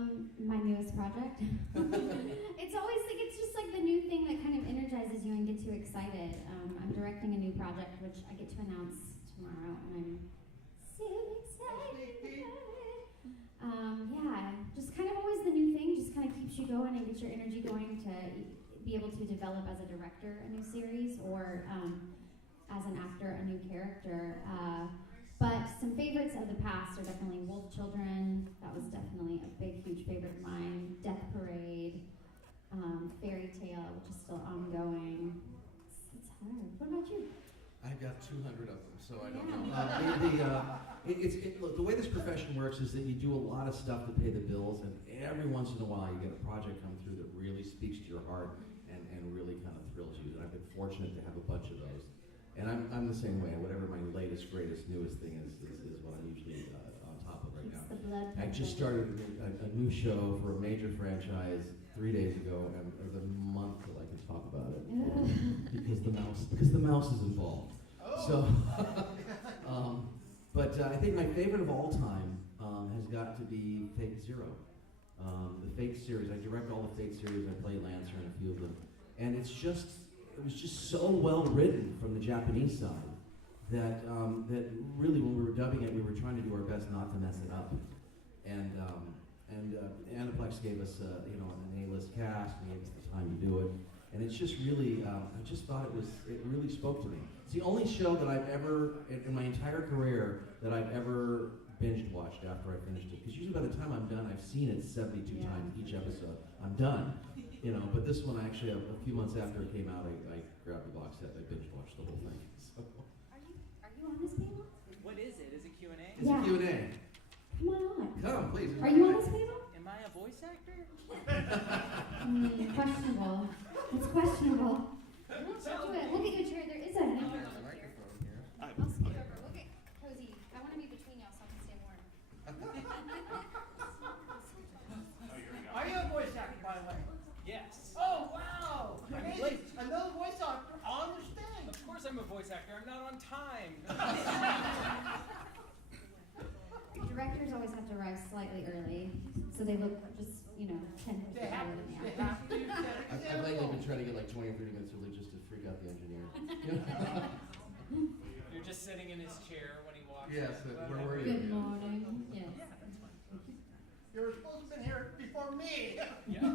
My newest project. It's always like it's just like the new thing that kind of energizes you and gets you excited. I'm directing a new project which I get to announce tomorrow, and I'm so excited about it. Yeah, just kind of always the new thing. Just kind of keeps you going and gets your energy going to be able to develop as a director a new series or as an actor a new character. But some favorites of the past are definitely Wolf Children. That was definitely a big, huge favorite of mine. Death Parade, Fairy Tale, which is still ongoing. It's hard. What about you? I've got 200 of them, so I don't know. Look, the way this profession works is that you do a lot of stuff to pay the bills, and every once in a while you get a project come through that really speaks to your heart and really kind of thrills you. And I've been fortunate to have a bunch of those. And I'm the same way. Whatever my latest, greatest, newest thing is what I'm usually on top of right It's now. the blood. I just started a new show for a major franchise 3 days ago, and there's a month till I can talk about it because the mouse is involved. Oh. So, but I think my favorite of all time has got to be Fate Zero, the Fate series. I direct all the Fate series. I play Lancer in a few of them, and it was just so well written from the Japanese side that that really when we were dubbing it, we were trying to do our best not to mess it up. And Aniplex gave us an A-list cast, and gave us the time to do it. And it's just really, I just thought it really spoke to me. It's the only show that I've ever, in my entire career, that I've ever binge watched after I finished it. Because usually by the time I'm done, I've seen it 72 times each episode. I'm done, But this one, actually, a few months after it came out, I grabbed the box set and I binge watched the whole thing. So. Are you on this panel? What is it? Is it Q&A? It's a Q&A. Come on. Come, please. Are you on this panel? Am I a voice actor? Questionable. It's questionable. Don't do it. We'll get you a chair. There is a hammer There's a over here. microphone here. I'll scoot over. We'll get cozy. I want to be between y'all so I can stay warm. Are you a voice actor, by the way? Yes. Oh, wow! Amazing. Another voice actor on the stage. Of course I'm a voice actor. I'm not on time. Directors always have to arrive slightly early, so they look just, 10 They minutes have earlier to. than They the have to. I've lately been trying to get like 20 or 30 minutes early just to freak out the engineer. You're just sitting in his chair when he walks Yes, in. where were you? Good morning. Yes. Yeah, that's fine. You were supposed to have been here before me. Yeah.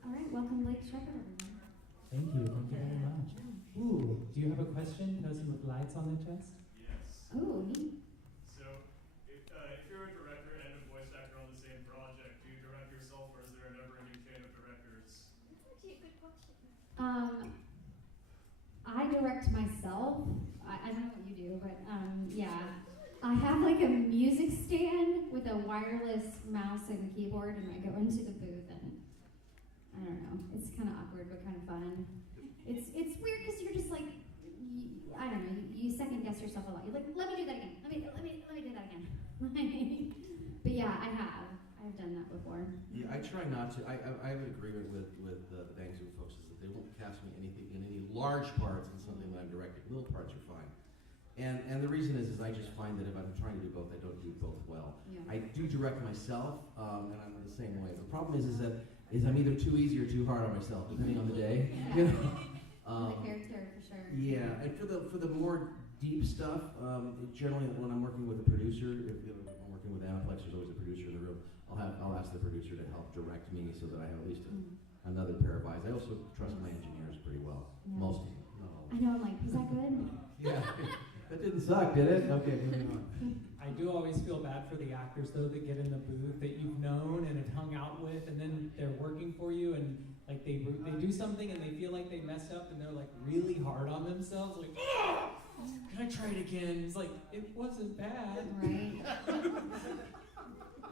All right, welcome Blake Shepherd, everyone. Thank you very much. Ooh, do you have a question? Person with lights on their chest? Yes. Oh, neat. So, if you're a director and a voice actor on the same project, do you direct yourself, or is there a never-ending chain of directors? That's actually a good question. I direct myself. I don't know what you do, but yeah. I have like a music stand with a wireless mouse and keyboard, and I go into the booth, and I don't know. It's kind of awkward, but kind of fun. It's weird because you're just like, I don't know. You second guess yourself a lot. You're like, let me do that again. Let me do that again. But yeah, I've done that before. Yeah, I try not to. I have an agreement with the Bang Zoom folks is that they won't cast me in any large parts in something that I'm directing. Little parts are fine. And the reason is I just find that if I'm trying to do both, I don't do both well. Yeah. I do direct myself, and I'm the same way. The problem is that I'm either too easy or too hard on myself, depending on the day. The character, for sure. Yeah, and for the more deep stuff, generally when I'm working with a producer, if I'm working with Aniplex, there's always a producer in the room. I'll ask the producer to help direct me so that I have at least another pair of eyes. I also trust my engineers pretty well. Yeah. Most of them, not all of I them. know, I'm like, was that good? Yeah, that didn't suck, did it? Okay, moving on. I do always feel bad for the actors though that get in the booth that you've known and have hung out with, and then they're working for you, and like they do something and they feel like they messed up, and they're like really hard on themselves, like, "Ugh! Can I try it again?" It's like it wasn't bad. Right.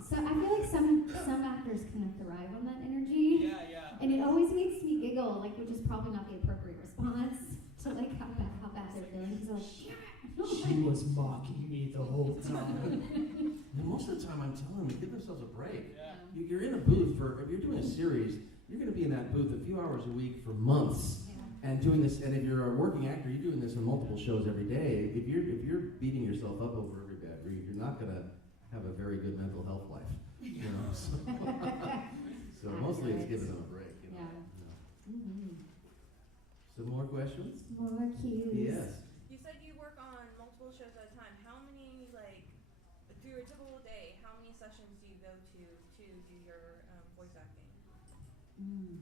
So I feel like some actors kind of thrive on that energy. Yeah. And it always makes me giggle, like, which is probably not the appropriate response to like how bad they're feeling. Because like, She was mocking me the whole time. And most of the time, I'm telling them, give themselves a break. Yeah. You're in a booth if you're doing a series, you're going to be in that booth a few hours a week for months. And doing this, and if you're a working actor, you're doing this on multiple shows every day. If you're beating yourself up over every bad read, you're not gonna have a very good mental health life, you know. So mostly it's giving them a break, you know. Yeah. Mm-hmm. Some more questions? More cues. Yes. You said you work on multiple shows at a time. How many, like, through a typical day, how many sessions do you go to do your voice acting? Mm.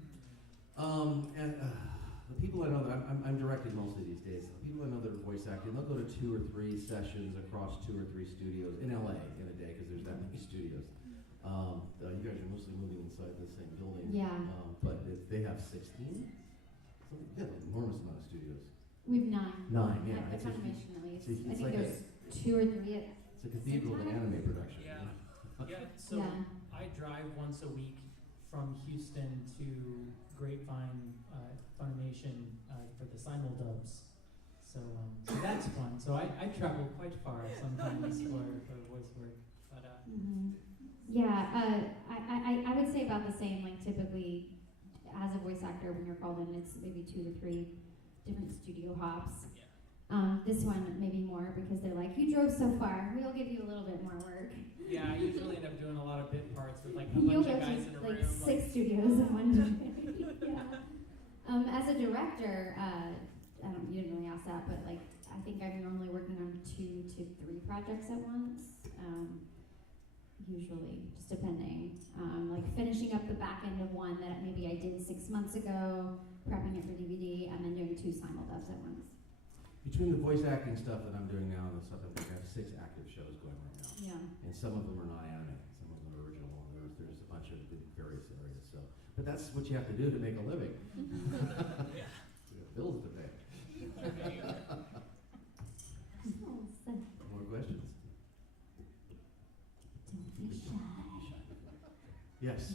And the people I know that I'm directing mostly these days. The people I know that are voice acting, they'll go to 2 or 3 sessions across 2 or 3 studios in LA in a day because there's that many studios. You guys are mostly moving inside the same building. Yeah. But they have 16. They have an enormous amount of studios. We've 9. 9, yeah. At It's a, Funimation, at least. it's I think like there's 2 or 3 at. it's a cathedral of an anime production. Yeah. Yeah, so Yeah. I drive once a week from Houston to Grapevine, Funimation for the simuldubs. So that's fun. So I travel quite far sometimes for voice work. But Mm-hmm. Yeah, I would say about the same. Like typically, as a voice actor, when you're called in, it's maybe 2 to 3 different studio hops. This one maybe more because they're like, you drove so far, we'll give you a little bit more work. yeah, I usually end up doing a lot of bit parts with like a You'll bunch go of guys to in a like room. 6 studios in one day. Yeah. As a director, you didn't really ask that, but like I think I'm normally working on 2 to 3 projects at once. Usually, just depending. Like finishing up the back end of one that maybe I did 6 months ago, prepping it for DVD, and then doing 2 simuldubs at once. Between the voice acting stuff that I'm doing now and the stuff I have 6 active shows going right now. Yeah. And some of them are not anime, some of them are original, and there's a bunch of in various areas. So, but that's what you have to do to make a living. Yeah. You have bills to pay. More questions? Don't be shy. Yes.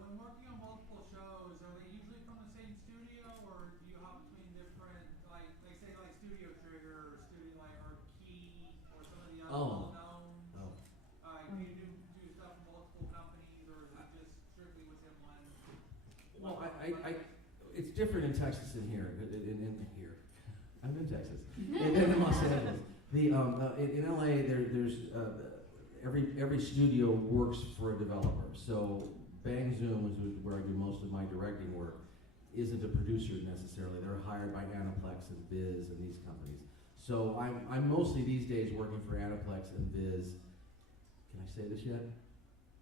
When working on multiple shows, are they usually from the same studio, or do you hop between different, like say like Studio Trigger, or Studio or Key, or some of the other Oh. well-known? Oh. Do you do stuff from multiple companies, or is it just strictly within one? Well, it's different in Texas than here. In here, I'm in Texas. in Los Angeles. In LA, there's every studio works for a developer. So Bang Zoom, is where I do most of my directing work, isn't a producer necessarily. They're hired by Aniplex and Viz and these companies. So I'm mostly these days working for Aniplex and Viz. Can I say this yet?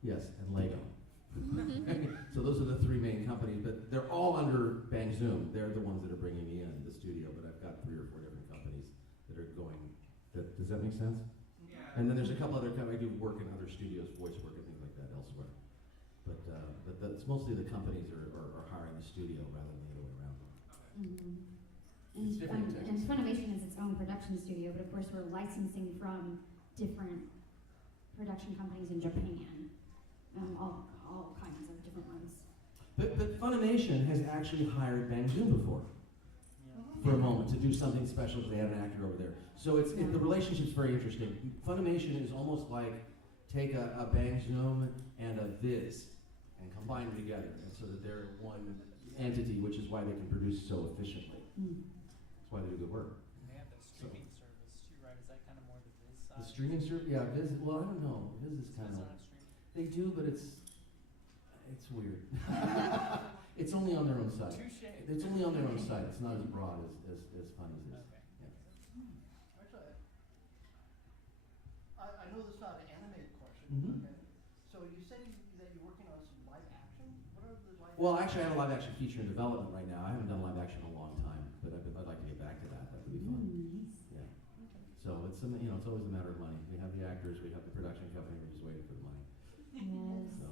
Yes, and Lego. So those are the 3 main companies, but they're all under Bang Zoom. They're the ones that are bringing me in, the studio, but I've got 3 or 4 different companies that are going. Does that make sense? Yeah. And then there's a couple other companies. I do work in other studios, voice work and things like that elsewhere. But it's mostly the companies are hiring the studio rather than the other way around. Mm-hmm. It's different in And Texas. Funimation is its own production studio, but of course we're licensing from different production companies in Japan. All kinds of different ones. But Funimation has actually hired Bang Zoom before for a moment to do something special because they had an actor over there. So the relationship's very interesting. Funimation is almost like take a Bang Zoom and a Viz and combine them together, and so that they're one entity, which is why they can produce so efficiently. That's why they do good work. And they have the streaming service too, right? Is that kind of more the Viz side? The streaming service, yeah, Viz. Well, I don't know. Viz is kind Viz of on stream? they do, but it's weird. It's only on their own site. Touche. It's only on their own site. It's not as broad as fun as this. Okay. Actually, I know this is not an animated question. Mhm. Okay. So you said that you're working on some live action. What are the live? Well, actually, I have a live action feature in development right now. I haven't done live action in a long time, but I'd like to get back to that. That would be fun. Nice. Yeah. So it's it's always a matter of money. We have the actors, we have the production company. We're just waiting for the money. Yes. So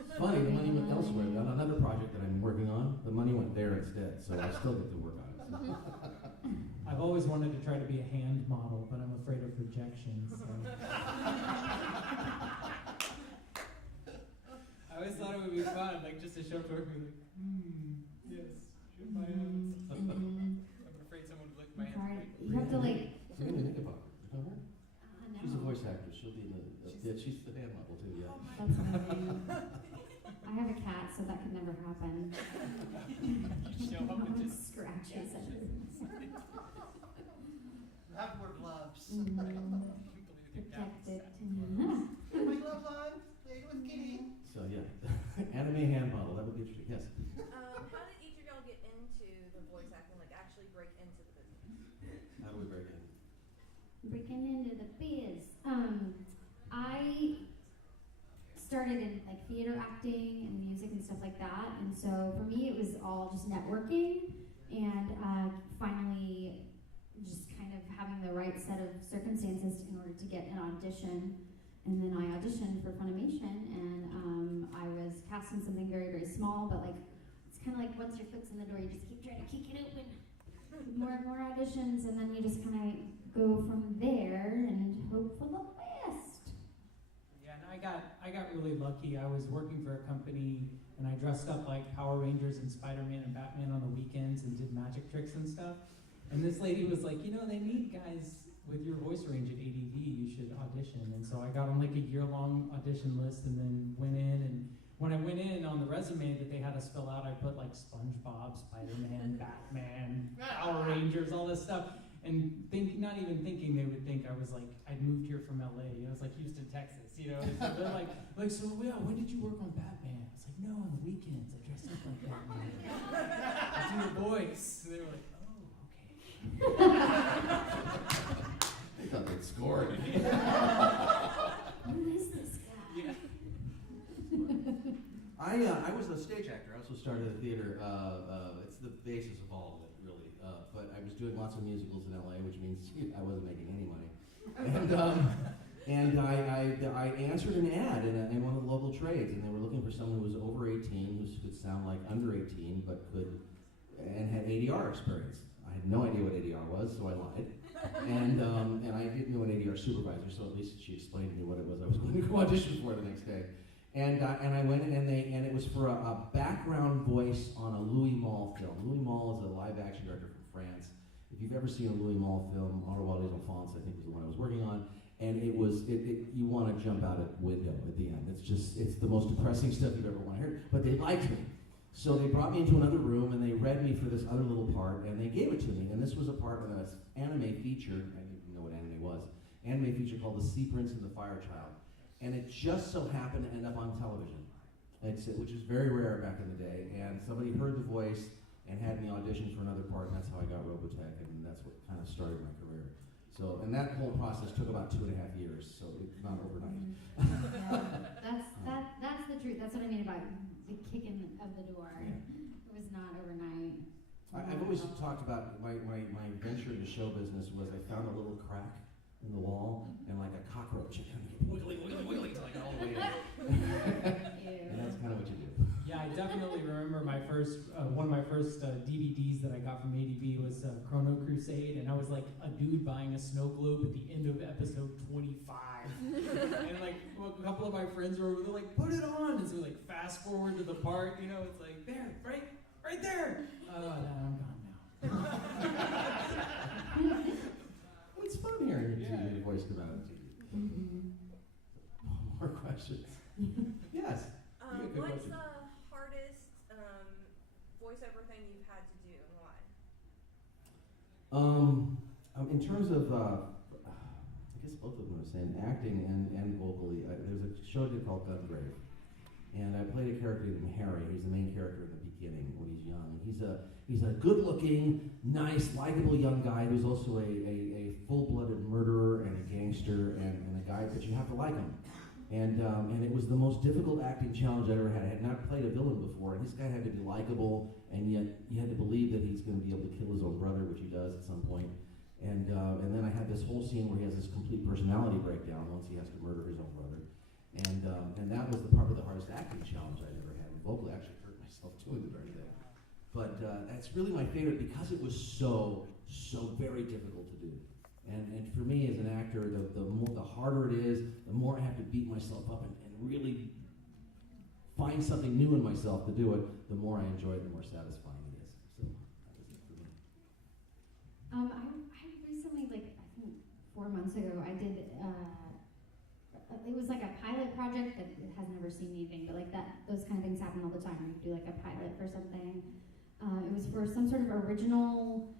it's funny, the money went elsewhere. On another project that I'm working on, the money went there instead. So I still get to work on it. So. I've always wanted to try to be a hand model, but I'm afraid of rejection. So. I always thought it would be fun, like just to show up to work and be like, yes, shoot my hands. Mm-hmm. I'm afraid someone would lick my It's hands. hard. You have to like. So what do you think about her? You know her? No. She's a voice actor. She'll be in she's the hand model too. Yeah. That's amazing. I have a cat, so that could never happen. You show up and just Scratches everything. Have to wear gloves. Mm-hmm. completely with your cat. Protected. anime hand model. That would be interesting. Yes. How did each of y'all get into the voice acting, like actually break into the business? How do we break in? Breaking into the biz. I started in like theater acting and music and stuff like that, and so for me it was all just networking and finally just kind of having the right set of circumstances in order to get an audition. And then I auditioned for Funimation, and I was cast in something very, very small, but like it's kind of like once your foot's in the door, you just keep trying to kick it open. More and more auditions, and then you just kind of go from there and hope for the best. Yeah, and I got really lucky. I was working for a company, and I dressed up like Power Rangers and Spider-Man and Batman on the weekends and did magic tricks and stuff. And this lady was like, you know, they need guys with your voice range at ADV, you should audition. And so I got on like a year-long audition list and then went in. And when I went in on the resume that they had us fill out, I put like SpongeBob, Spider-Man, Batman, Power Rangers, all this stuff. And not even thinking they would think I was like, I'd moved here from LA. You know, it's like Houston, Texas, you know. So they're like, so yeah, when did you work on Batman? I was like, no, on the weekends. I dressed up like Batman. I do your voice. And they were like, oh, okay. I thought they'd scored. Who is this guy? Yeah. I was a stage actor. I also started at the theater. It's the basis of all of it, really. But I was doing lots of musicals in LA, which means I wasn't making any money. And I answered an ad in one of the local trades, and they were looking for someone who was over 18, who could sound like under 18, but and had ADR experience. I had no idea what ADR was, so I lied. And I didn't know an ADR supervisor, so at least she explained to me what it was I was going to go audition for the next day. And I went in, and it was for a background voice on a Louis Malle film. Louis Malle is a live-action director from France. If you've ever seen a Louis Malle film, Au revoir les enfants, I think was the one I was working on, and you want to jump out a window at the end. It's the most depressing stuff you've ever want to hear. But they liked me. So they brought me into another room, and they read me for this other little part, and they gave it to me. And this was a part of an anime feature. I didn't even know what anime was. Anime feature called The Sea Prince and the Fire Child. And it just so happened to end up on television, which is very rare back in the day. And somebody heard the voice and had me audition for another part, and that's how I got Robotech, and that's what kind of started my career. So, and that whole process took about 2.5 years, so it's not overnight. Yeah, that's the truth. That's what I mean about the kicking of the door. Yeah. It was not overnight. I've always talked about my venture into show business was I found a little crack in the wall, and like a cockroach, you kind of keep wiggling until I got all the way in. And that's kind of what you do. Yeah, I definitely remember one of my first DVDs that I got from ADB was Chrono Crusade, and I was like a dude buying a snow globe at the end of episode 25. And like a couple of my friends were over, they're like, put it on! And so like fast forward to the part, you know, it's like, there, right there! No, I'm gone now. It's fun hearing your Yeah. TV voice come out of TV. Mm-hmm. More questions? Yes. You got a good What's question. the hardest voiceover thing you've had to do, and why? In terms of, I guess both of them are the same, acting and vocally. There's a show I did called Gungrave, and I played a character named Harry. He's the main character in the beginning when he's young. He's a good-looking, nice, likable young guy who's also a full-blooded murderer and a gangster and a guy, but you have to like him. And it was the most difficult acting challenge I ever had. I had not played a villain before, and this guy had to be likable, and yet you had to believe that he's going to be able to kill his own brother, which he does at some point. And then I had this whole scene where he has this complete personality breakdown once he has to murder his own brother. And that was probably the hardest acting challenge I'd ever had. And vocally, I actually hurt myself doing the very thing. But that's really my favorite because it was so very difficult to do. And for me as an actor, the harder it is, the more I have to beat myself up and really find something new in myself to do it, the more I enjoy it, the more satisfying it is. So that was it for me. I recently, like I think 4 months ago, I did. It was like a pilot project that has never seen anything, but like that, those kind of things happen all the time. You do like a pilot for something. It was for some sort of original.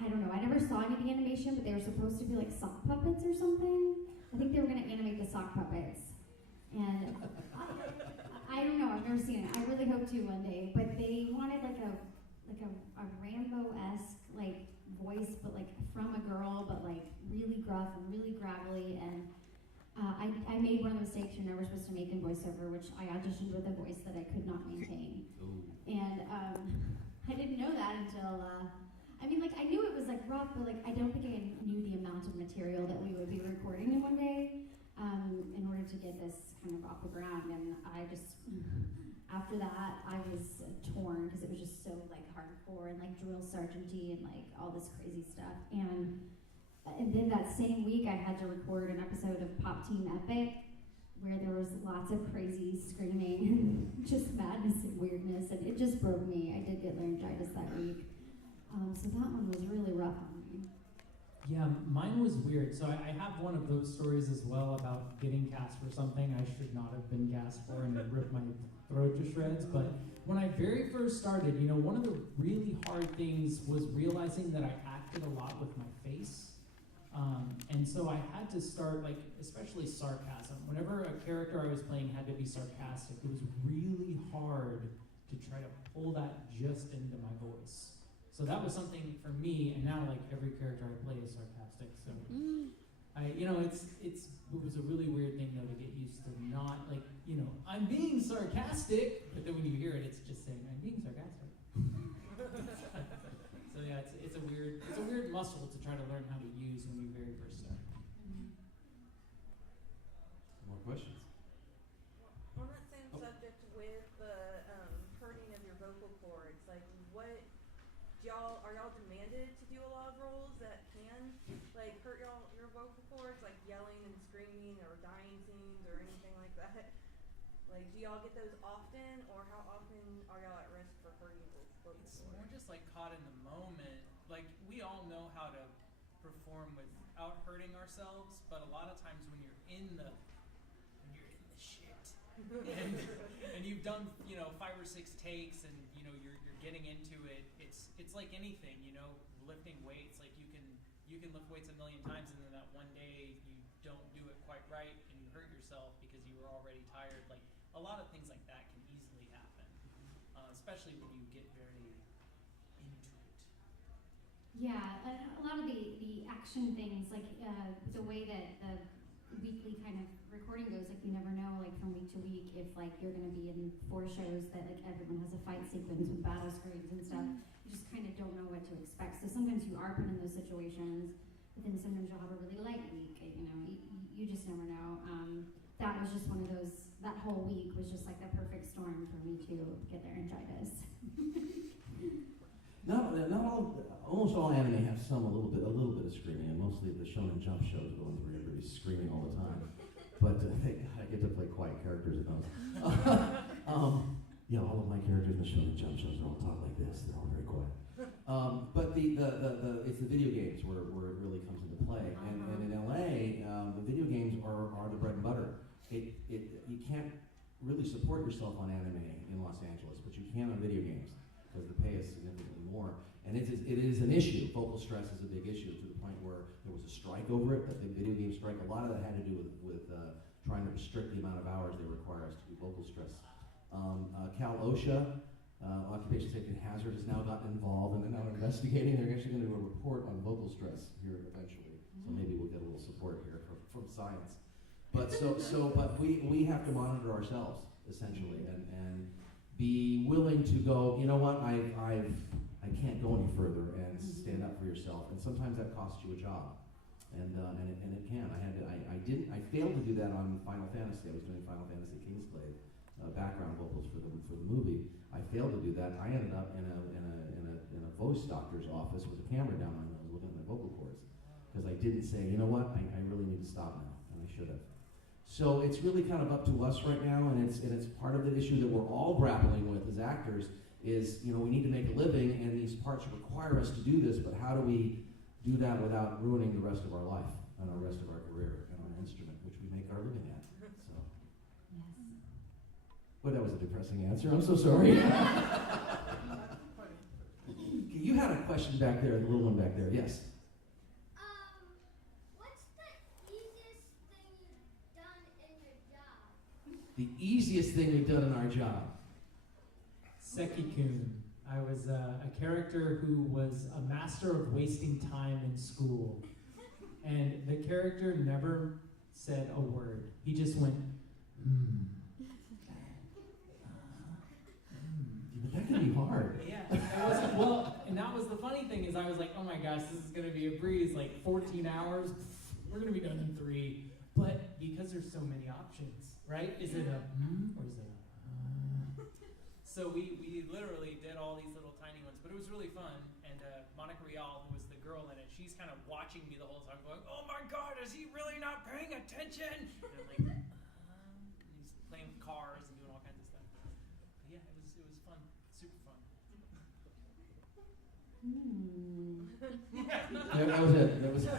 I don't know. I never saw any of the animation, but they were supposed to be like sock puppets or something. I think they were going to animate the sock puppets, and I don't know. I've never seen it. I really hope to one day. But they wanted like a Rambo-esque like voice, but like from a girl, but like really gruff and really gravelly. And I made one of the mistakes you're never supposed to make in voiceover, which I auditioned with a voice that I could not maintain. Ooh. And I didn't know that until. I mean, like I knew it was like rough, but like I don't think I knew the amount of material that we would be recording in one day. In order to get this kind of off the ground, and I just, after that, I was torn because it was just so like hardcore and like drill sergeant-y and like all this crazy stuff. And then that same week, I had to record an episode of Pop Team Epic where there was lots of crazy screaming and just madness and weirdness, and it just broke me. I did get laryngitis that week, so that one was really rough on me. Yeah, mine was weird. So I have one of those stories as well about getting cast for something I should not have been cast for and it ripped my throat to shreds. But when I very first started, you know, one of the really hard things was realizing that I acted a lot with my face. And so I had to start, like, especially sarcasm. Whenever a character I was playing had to be sarcastic, it was really hard to try to pull that just into my voice. So that was something for me, and now like every character I play is sarcastic. So it was a really weird thing though to get used to not like, you know, I'm being sarcastic, but then when you hear it, it's just saying I'm being sarcastic. So yeah, it's a weird muscle to try to learn how to use when you very first start. More questions? On that same subject with the hurting of your vocal cords, like are y'all demanded to do a lot of roles that can like hurt your vocal cords, like yelling and screaming or dying scenes or anything like that? Like, do y'all get those often, or how often are y'all at risk for hurting vocal cords? It's more just like caught in the moment. Like we all know how to perform without hurting ourselves, but a lot of times when you're in the shit and you've done 5 or 6 takes and you're getting into it, it's like anything, lifting weights. Like you can lift weights 1 million times and then that one day you don't do it quite right and you hurt yourself because you were already tired. Like a lot of things like that can easily happen, especially when you get very into it. Yeah, a lot of the action things, like the way that the weekly kind of recording goes, like you never know, like from week to week, if like you're going to be in 4 shows that like everyone has a fight sequence with battle screens and stuff. You just kind of don't know what to expect. So sometimes you are put in those situations, but then sometimes you'll have a really light week. You just never know. That was just one of those. That whole week was just like the perfect storm for me to get laryngitis. Almost all anime have a little bit of screaming, and mostly the Shonen Jump shows are the ones where everybody's screaming all the time. But I get to play quiet characters in those. All of my characters in the Shonen Jump shows are all talk like this. They're all very quiet. But it's the video games where it really comes into play. And in LA, the video games are the bread and butter. You can't really support yourself on anime in Los Angeles, but you can on video games because the pay is significantly more. And it is an issue. Vocal stress is a big issue to the point where there was a strike over it, a big video game strike. A lot of that had to do with trying to restrict the amount of hours they require us to do vocal stress. Cal OSHA, Occupational Safety and Hazard, has now gotten involved and they're now investigating. They're actually going to do a report on vocal stress here eventually. So maybe we'll get a little support here from science. But we have to monitor ourselves essentially and be willing to go, you know what, I can't go any further, and stand up for yourself. And sometimes that costs you a job, and it can. I failed to do that on Final Fantasy. I was doing Final Fantasy Kingsglaive background vocals for the movie. I failed to do that. I ended up in a voice doctor's office with a camera down my nose looking at my vocal cords because I didn't say, you know what, I really need to stop now, and I should have. So it's really kind of up to us right now, and it's part of the issue that we're all grappling with as actors. Is we need to make a living, and these parts require us to do this. But how do we do that without ruining the rest of our life and the rest of our career and our instrument, which we make our living at? So. Yes. Well, that was a depressing answer. I'm so sorry. You had a question back there, the little one back there. Yes. What's the easiest thing you've done in your job? The the easiest thing we've done in our job. Seki-kun. I was a character who was a master of wasting time in school. And the character never said a word. He just went, But that can be hard. Yeah. And that was the funny thing is I was like, oh my gosh, this is going to be a breeze, like 14 hours, we're going to be done in 3. But because there's so many options, right? Is it a or is it a So we literally did all these little tiny ones, but it was really fun. And Monica Rial, who was the girl in it, she's kind of watching me the whole time, going, "Oh my God, is he really not paying attention?" And I'm like, and he's playing with cars and doing all kinds of stuff. But yeah, it was fun, super fun. That was it. That was it.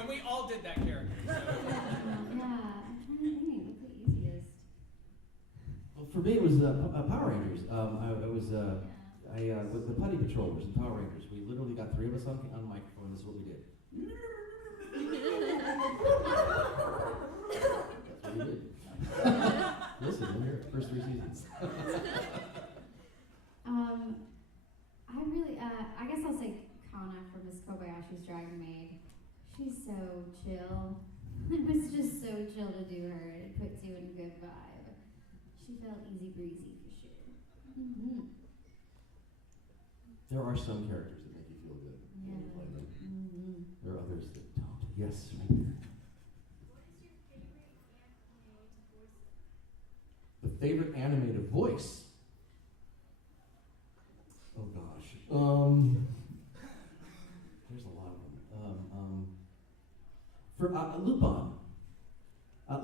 And we all did that character. So. Yeah, I'm trying to think. What's the easiest? Well, for me, it was Power Rangers. I was with the Putty Patrollers and Power Rangers. We literally got 3 of us on the microphone. This is what we did. That's what we did. Listen, we're here. First 3 seasons. I guess I'll say Kana from Miss Kobayashi's Dragon Maid. She's so chill. It was just so chill to do her. It puts you in a good vibe. She felt easy breezy for sure. Mm-hmm. There are some characters that make you feel good when you play them. Mm-hmm. There are others that don't. Yes, right there. The favorite animated voice? Oh gosh. There's a lot of them. For Lupin.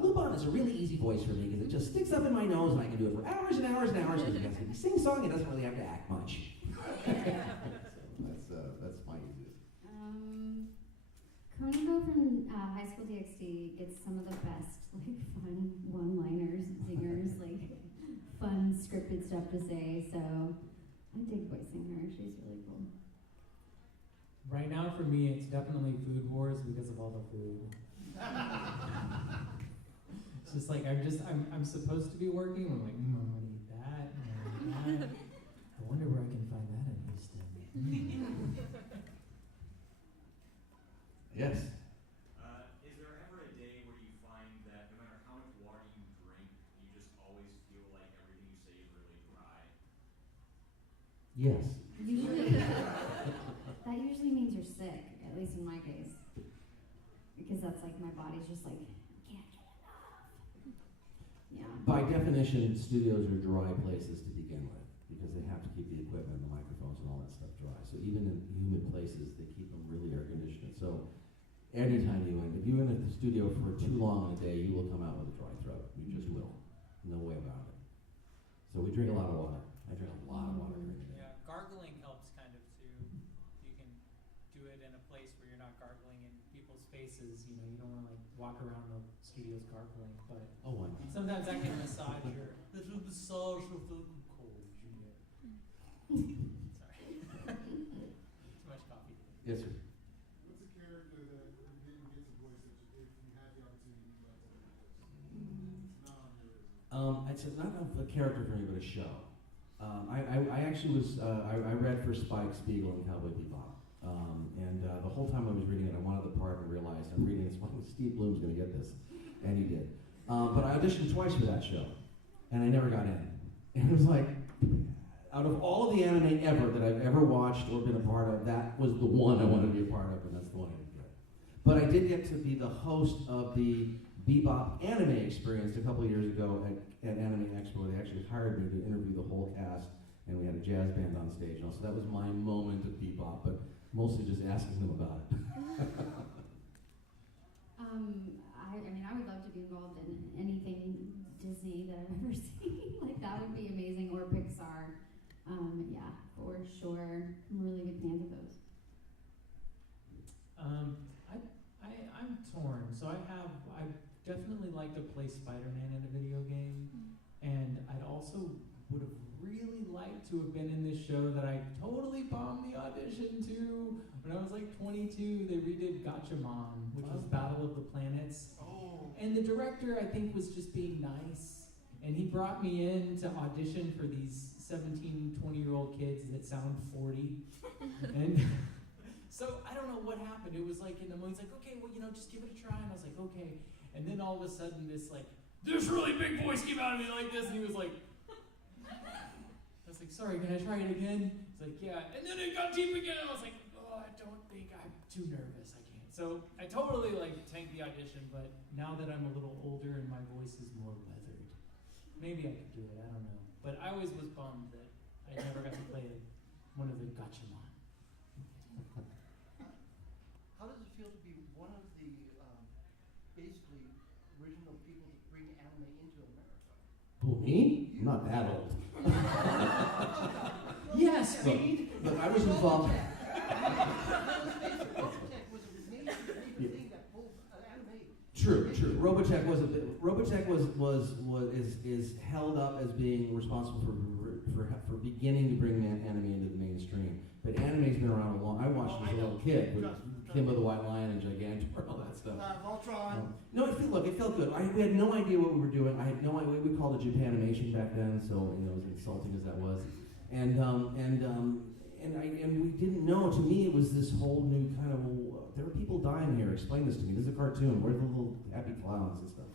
Lupin is a really easy voice for me because it just sticks up in my nose and I can do it for hours and hours and hours because he has to sing song and doesn't really have to act much. So that's my easiest. Konako from High School DxD gets some of the best, like, fun one-liners, zingers, like, fun scripted stuff to say, so I dig voicing her. She's really cool. Right now, for me, it's definitely Food Wars because of all the food. It's just like I'm supposed to be working. I'm like, I want to eat that. I want that. I wonder where I can find that in Houston. Yes. Is there ever a day where you find that no matter how much water you drink, you just always feel like everything you say is really dry? Yes. Usually, that usually means you're sick, at least in my case. Because that's like, my body's just like, I can't get enough. Yeah. By definition, studios are dry places to begin with because they have to keep the equipment, the microphones, and all that stuff dry. So even in humid places, they keep them really air conditioned. So anytime if you're in the studio for too long in a day, you will come out with a dry throat. You just will. No way about it. So we drink a lot of water. I drink a lot of water during the day. Yeah, gargling helps kind of too. You can do it in a place where you're not gargling in people's faces. You know, you don't want to like walk around the studios gargling, but Oh, why? sometimes that can massage your little massage of the cold, Juliet. Sorry. Too much coffee. Yes, sir. What's a character that you didn't get to voice that if you had the opportunity you'd like to voice? It's not on your list. It's not a character for me, but a show. I actually was, I read for Spike Spiegel and Cowboy Bebop. And the whole time I was reading it, I wanted the part and realized I'm reading this, Steve Bloom's going to get this. And he did. But I auditioned twice for that show, and I never got in. And it was like, out of all of the anime ever that I've ever watched or been a part of, that was the one I wanted to be a part of, and that's the one I didn't get. But I did get to be the host of the Bebop anime experience a couple of years ago at Anime Expo. They actually hired me to interview the whole cast, and we had a jazz band on stage. So that was my moment of Bebop, but mostly just asking them about it. I mean, I would love to be involved in anything Disney that I've ever seen. Like, that would be amazing, or Pixar. Yeah, for sure. I'm really big fans of those. I'm torn. So I definitely like to play Spider-Man in a video game, and I'd also would have really liked to have been in this show that I totally bombed the audition to, When I was like 22, they redid Gatchaman, which was Oh. Battle of the Planets. Oh. And the director, I think, was just being nice. And he brought me in to audition for these 17, 20-year-old kids that sound 40. And so I don't know what happened. It was like in the moment, he's like, okay, well, just give it a try. And I was like, okay. And then all of a sudden, this really big voice came out of me like this. And he was like, I was like, sorry, can I try it again? He's like, yeah. And then it got deep again. And I was like, oh, I don't think I'm too nervous. I can't. So I totally tanked the audition, but now that I'm a little older and my voice is more weathered, maybe I could do it. I don't know. But I always was bummed that I never got to play one of the Gatchaman. How does it feel to be one of the basically original people to bring anime into America? Who, me? I'm not that old. Yes, But I was involved. Robotech was a major thing that pulled anime. True. Robotech was a bit. Robotech is held up as being responsible for beginning to bring anime into the mainstream. But anime's been around a long. I watched as a little kid with Kimba the White Lion and Gigantor and all that stuff. Voltron. No, it felt good. We had no idea what we were doing. I had no idea. We called it Japanimation back then, so as insulting as that was. And we didn't know. To me, it was this whole new kind of. There are people dying here. Explain this to me. This is a cartoon. Where are the little happy clowns and stuff?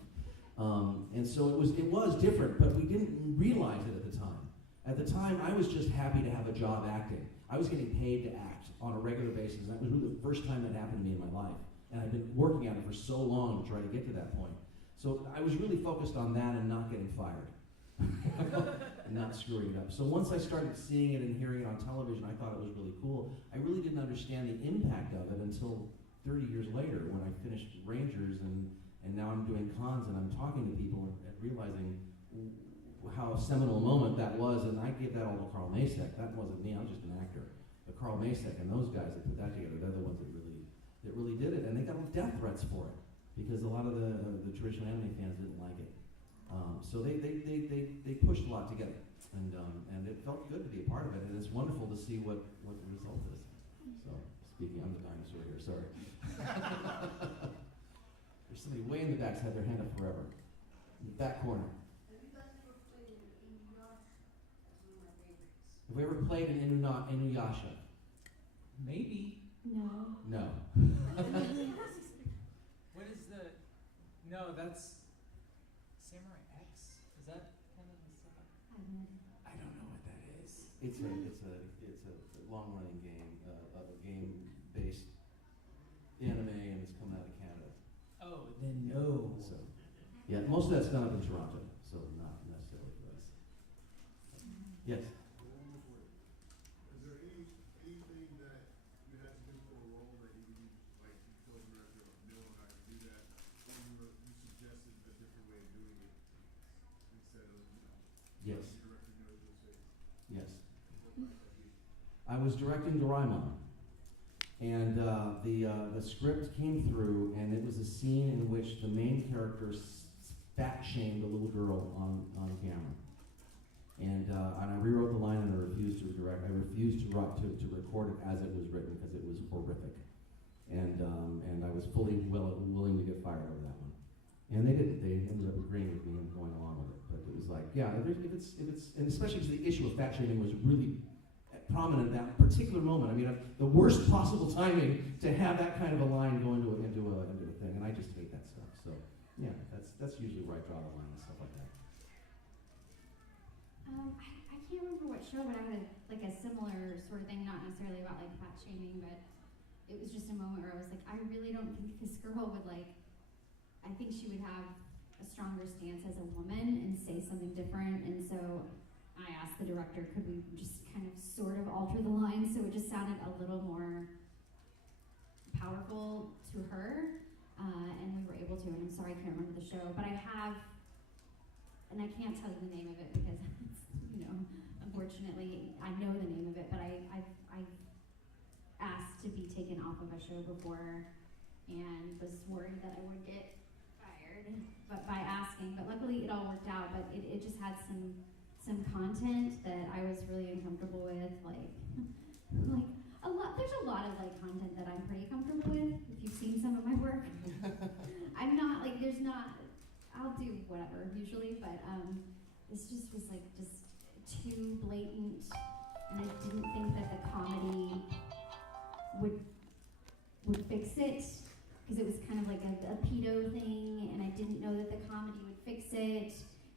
And so it was different, but we didn't realize it at the time. At the time, I was just happy to have a job acting. I was getting paid to act on a regular basis. That was really the first time that happened to me in my life. And I've been working at it for so long to try to get to that point. So I was really focused on that and not getting fired. And not screwing it up. So once I started seeing it and hearing it on television, I thought it was really cool. I really didn't understand the impact of it until 30 years later when I finished Rangers and now I'm doing cons and I'm talking to people and realizing how seminal a moment that was. And I give that all to Carl Masek. That wasn't me, I was just an actor. But Carl Masek and those guys that put that together, they're the ones that really did it. And they got death threats for it because a lot of the traditional anime fans didn't like it. So they pushed a lot together, and it felt good to be a part of it, and it's wonderful to see what the result is. So, speaking, I'm the dinosaur here, sorry. There's somebody way in the back's had their hand up forever. In the back corner. Have you guys ever played Inuyasha? That's one of my favorites. Have we ever played an Inuyasha? Maybe. No. No. What is the? No, that's Samurai X. Is that kind of the stuff? I don't know what that is. It's a long-running game, a game-based anime, and it's coming out of Canada. Oh, then no. So, yeah, most of that's done up in Toronto, so not necessarily for us. Yes. Is there anything that you had to do for a role that you like you told the director, no, I can do that, or you suggested a different way of doing it instead of Yes. the director knows your face? Yes. What might that be? I was directing Doraemon, and the script came through, and it was a scene in which the main character fat shamed a little girl on camera, and I rewrote the line, and I refused to direct. I refused to record it as it was written because it was horrific, and I was fully willing to get fired over that one, and they didn't. They ended up agreeing with me and going along with it. But it was like, yeah, if it's, and especially because the issue of fat shaming was really prominent at that particular moment. I mean, the worst possible timing to have that kind of a line go into a thing, and I just hate that stuff. So, yeah, that's usually where I draw the line and stuff like that. I can't remember what show, but I had a similar sort of thing, not necessarily about fat shaming, but it was just a moment where I was like, I really don't think this girl would I think she would have a stronger stance as a woman and say something different, and so I asked the director, could we just kind of sort of alter the line so it just sounded a little more powerful to her, and we were able to, and I'm sorry I can't remember the show, but I have, and I can't tell you the name of it because, unfortunately, I know the name of it, but I've asked to be taken off of a show before and was worried that I would get fired but by asking, but luckily it all worked out, but it just had some content that I was really uncomfortable with, like there's a lot of like content that I'm pretty comfortable with. If you've seen some of my work, I'm not like I'll do whatever usually, but this just was like just too blatant, and I didn't think that the comedy would fix it, because it was kind of like a pedo thing, and I didn't know that the comedy would fix it,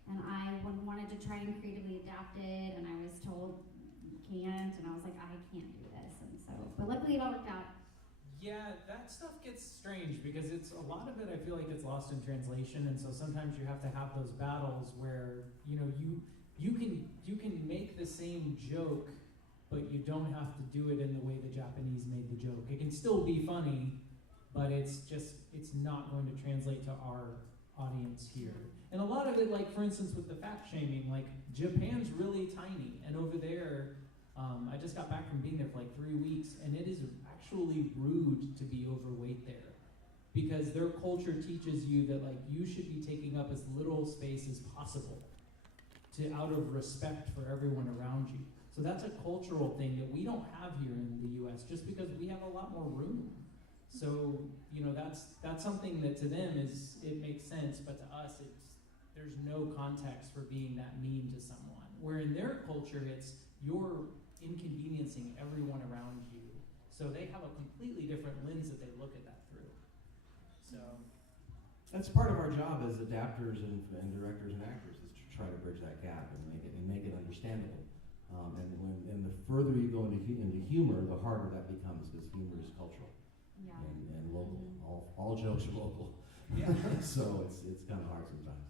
and I wanted to try and creatively adapt it, and I was told you can't, and I was like, I can't do this, and so, but luckily it all worked out. Yeah, that stuff gets strange because it's a lot of it. I feel like it's lost in translation, and so sometimes you have to have those battles where you can make the same joke, but you don't have to do it in the way the Japanese made the joke. It can still be funny, but it's not going to translate to our audience here. And a lot of it, like for instance with the fat shaming, like Japan's really tiny, and over there, I just got back from being there for like 3 weeks, and it is actually rude to be overweight there, because their culture teaches you that like you should be taking up as little space as possible, out of respect for everyone around you. So that's a cultural thing that we don't have here in the U.S. just because we have a lot more room. So that's something that to them it makes sense, but to us there's no context for being that mean to someone. Where in their culture you're inconveniencing everyone around you. So they have a completely different lens that they look at that through. So That's part of our job as adapters and directors and actors, is to try to bridge that gap and make it understandable. And the further you go into humor, the harder that becomes, because humor is cultural and local. All jokes are local. yeah. So it's kind of hard sometimes,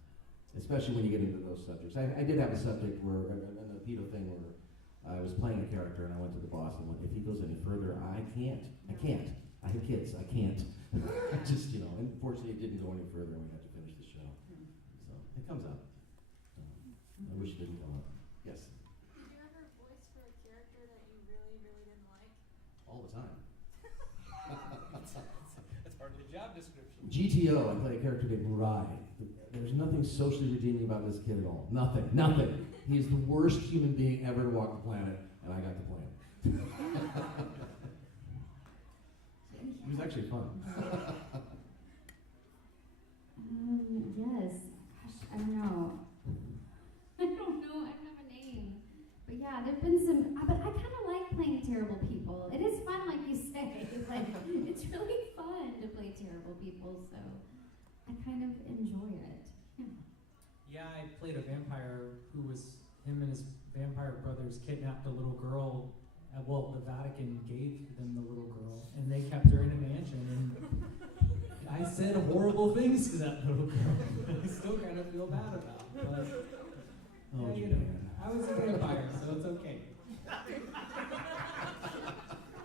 especially when you get into those subjects. I did have a subject where, in the pedo thing, where I was playing a character and I went to the boss and went, if he goes any further, I can't. I have kids, I can't. Just, unfortunately it didn't go any further and we had to finish the show. So it comes up. I wish it didn't come up. Yes? Did you ever voice for a character that you really, really didn't like? All the time. That's part of the job description. GTO, I play a character named Murai. There's nothing socially redeeming about this kid at all. Nothing. He's the worst human being ever to walk the planet, and I got to play him. It was actually fun. Yes. Gosh, I don't know. I don't have a name. But yeah, there've been some, but I kind of like playing terrible people. It is fun, like you say. Like, it's really fun to play terrible people, so I kind of enjoy it. Yeah, I played a vampire who him and his vampire brothers kidnapped a little girl. The Vatican gave them the little girl, and they kept her in a mansion, and I said horrible things to that little girl. I still kind of feel bad about it, but I was a vampire, so it's okay.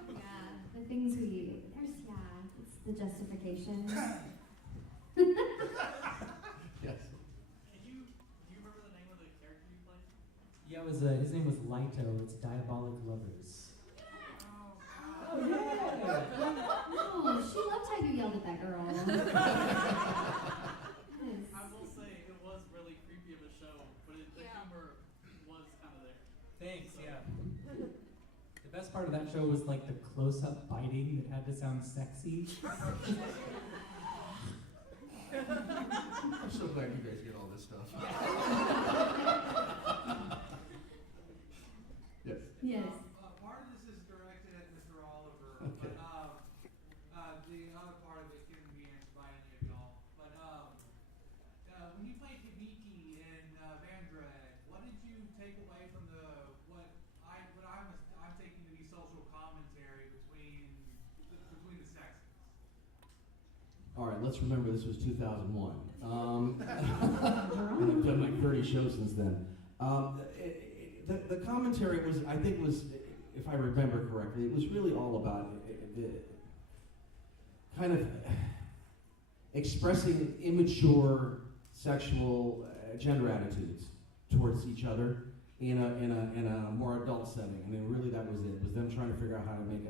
Yeah, the things it's the justification. Yes. Do you remember the name of the character you played? Yeah, his name was Lito. It's Diabolic Lovers. Oh, yeah. No, she loved how you yelled at that girl. Yes. I will say it was really creepy of a show, but the humor was kind of there. Thanks, yeah. The best part of that show was like the close-up biting that had to sound sexy. I'm so glad you guys get all this stuff. Yes. Yes. Part of this is directed at Mr. Oliver, Okay. but the other part of it can be answered by any of y'all. But when you played Hibiki in Vandreg, what did you take away from what I'm taking to be social commentary between the sexes? All right, let's remember this was 2001. And I've done like 30 shows since then. The commentary was, if I remember correctly, it was really all about kind of expressing immature sexual gender attitudes towards each other in a more adult setting. I mean, really, that was it. It was them trying to figure out how to make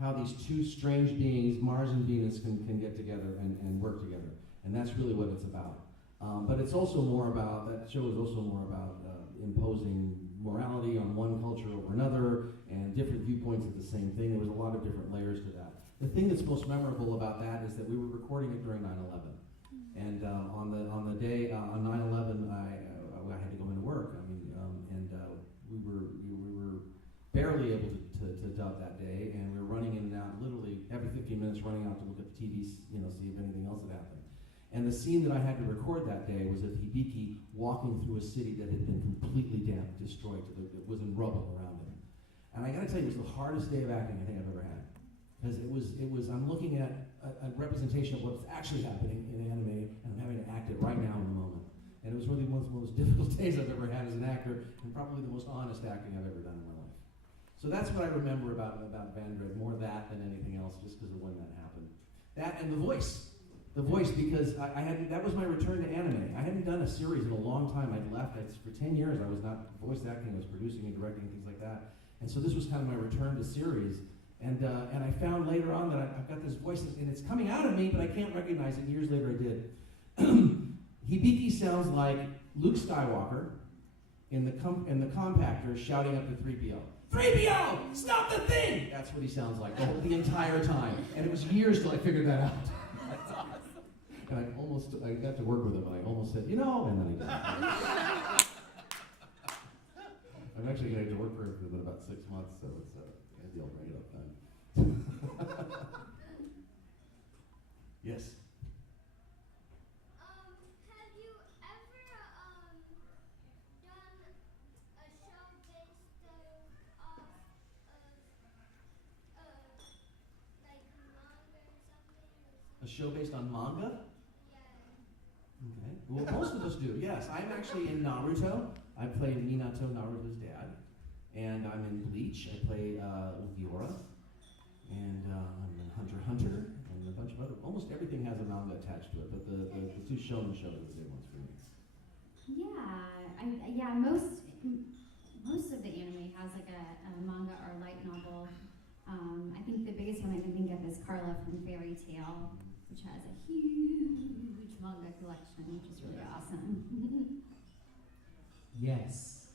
how these two strange beings, Mars and Venus, can get together and work together. And that's really what it's about. But it's also more about, that show is also more about imposing morality on one culture over another and different viewpoints of the same thing. There was a lot of different layers to that. The thing that's most memorable about that is that we were recording it during 9/11. And on the day on 9/11, I had to go into work. I mean, we were barely able to dub that day, and we were running in and out, literally every 15 minutes, running out to look at the TV, see if anything else had happened. And the scene that I had to record that day was of Hibiki walking through a city that had been completely destroyed. It was in rubble around him. And I got to tell you, it was the hardest day of acting I think I've ever had, because it was. I'm looking at a representation of what's actually happening in anime, and I'm having to act it right now in the moment. And it was really one of the most difficult days I've ever had as an actor, and probably the most honest acting I've ever done in my life. So that's what I remember about Vandred, more that than anything else, just because of when that happened. That and the voice. The voice, because that was my return to anime. I hadn't done a series in a long time. I'd left. For 10 years, I was not voice acting. I was producing and directing and things like that. And so this was kind of my return to series. And I found later on that I've got this voice, and it's coming out of me, but I can't recognize it. Years later, I did. Hibiki sounds like Luke Skywalker in the compactor shouting up to 3PO. 3PO, stop the thing! That's what he sounds like the entire time. And it was years till I figured that out. That's awesome. And I got to work with him, and I almost said, and then I didn't. I'm actually going to work for him for about 6 months, so it's maybe I'll bring it up then. Yes. Have you ever done a show based off like manga or something? A show based on manga? Yeah. Okay. Well, most of us do, yes. I'm actually in Naruto. I play Minato, Naruto's dad. And I'm in Bleach. I play Viora. And I'm in Hunter x Hunter. And a bunch of other, almost everything has a manga attached to it, but the two shonen shows are the big ones for me. Yeah, most of the anime has like a manga or light novel. I think the biggest one I can think of is Carla from Fairy Tail, which has a huge manga collection, which is really awesome. Yes.